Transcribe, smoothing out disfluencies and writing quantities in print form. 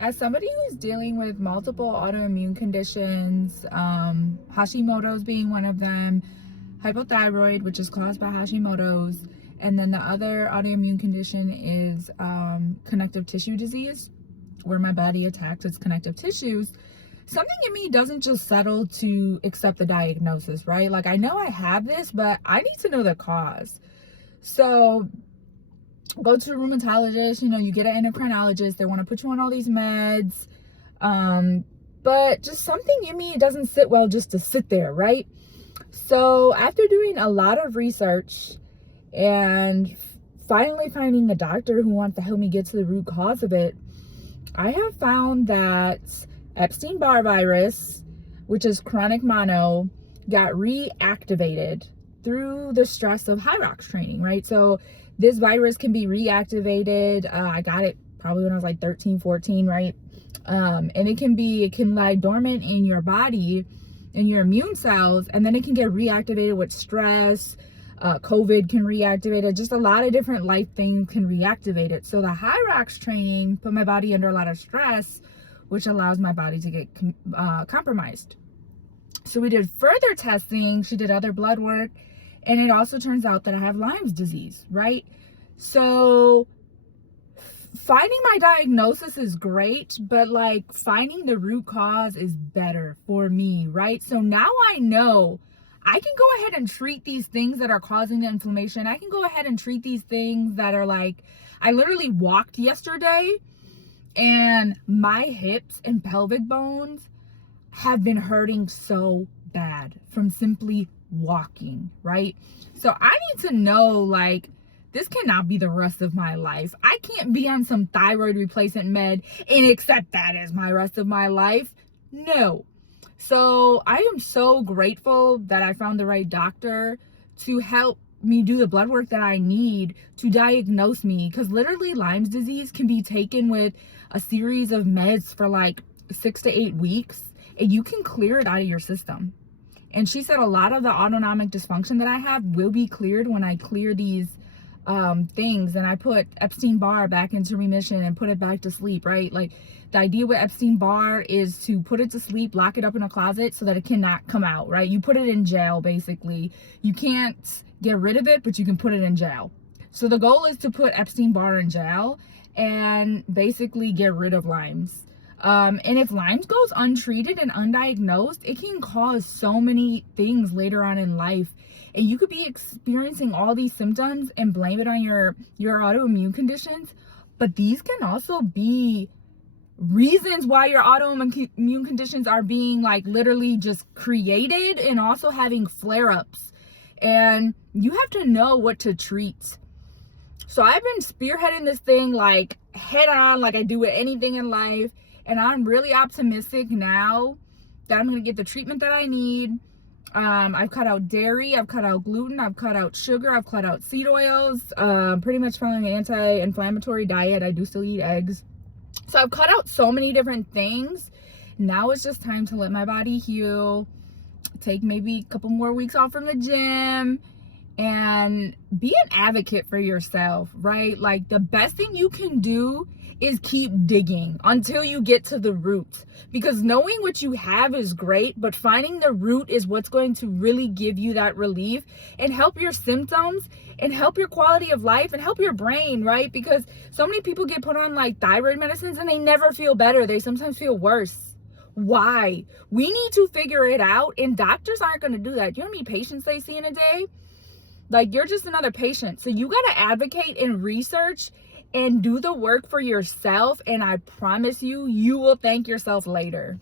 As somebody who's dealing with multiple autoimmune conditions, Hashimoto's being one of them, hypothyroid, which is caused by Hashimoto's, and then the other autoimmune condition is connective tissue disease, where my body attacks its connective tissues. Something in me doesn't just settle to accept the diagnosis, right? Like, I know I have this, but I need to know the cause. So go to a rheumatologist, you get an endocrinologist. They want to put you on all these meds. But just something in me, it doesn't sit well just to sit there, right? So after doing a lot of research and finally finding a doctor who wants to help me get to the root cause of it, I have found that Epstein-Barr virus, which is chronic mono, got reactivated through the stress of high rocks training, right? So this virus can be reactivated. I got it probably when I was like 13, 14, right? And it can lie dormant in your body, in your immune cells, and then it can get reactivated with stress. COVID can reactivate it. Just a lot of different life things can reactivate it. So the high rocks training put my body under a lot of stress, which allows my body to get compromised. So we did further testing. She did other blood work, and it also turns out that I have Lyme's disease, right? So finding my diagnosis is great, but like finding the root cause is better for me, right? So now I know I can go ahead and treat these things that are causing the inflammation. I can go ahead and treat these things that are like, I literally walked yesterday and my hips and pelvic bones have been hurting so bad from simply walking, right? So I need to know, like, this cannot be the rest of my life. I can't be on some thyroid replacement med and accept that as my rest of my life. No. So I am so grateful that I found the right doctor to help me do the blood work that I need to diagnose me, because literally Lyme's disease can be taken with a series of meds for like 6 to 8 weeks, and you can clear it out of your system. And she said a lot of the autonomic dysfunction that I have will be cleared when I clear these things, and I put Epstein-Barr back into remission and put it back to sleep, right? Like, the idea with Epstein-Barr is to put it to sleep, lock it up in a closet so that it cannot come out, right? You put it in jail, basically. You can't get rid of it, but you can put it in jail. So the goal is to put Epstein-Barr in jail and basically get rid of Lyme's. And if Lyme's goes untreated and undiagnosed, it can cause so many things later on in life. And you could be experiencing all these symptoms and blame it on your autoimmune conditions. But these can also be reasons why your autoimmune conditions are being like literally just created and also having flare-ups. And you have to know what to treat. So I've been spearheading this thing like head on, like I do with anything in life. And I'm really optimistic now that I'm going to get the treatment that I need. I've cut out dairy, I've cut out gluten, I've cut out sugar, I've cut out seed oils, pretty much following an anti-inflammatory diet. I do still eat eggs. So I've cut out so many different things. Now it's just time to let my body heal, take maybe a couple more weeks off from the gym, and be an advocate for yourself, right? Like, the best thing you can do is keep digging until you get to the root, because knowing what you have is great, but finding the root is what's going to really give you that relief and help your symptoms and help your quality of life and help your brain, right? Because so many people get put on like thyroid medicines and they never feel better. They sometimes feel worse. Why? We need to figure it out, and doctors aren't going to do that. You know how many patients they see in a day? Like, you're just another patient. So you got to advocate and research and do the work for yourself, and I promise you, you will thank yourself later.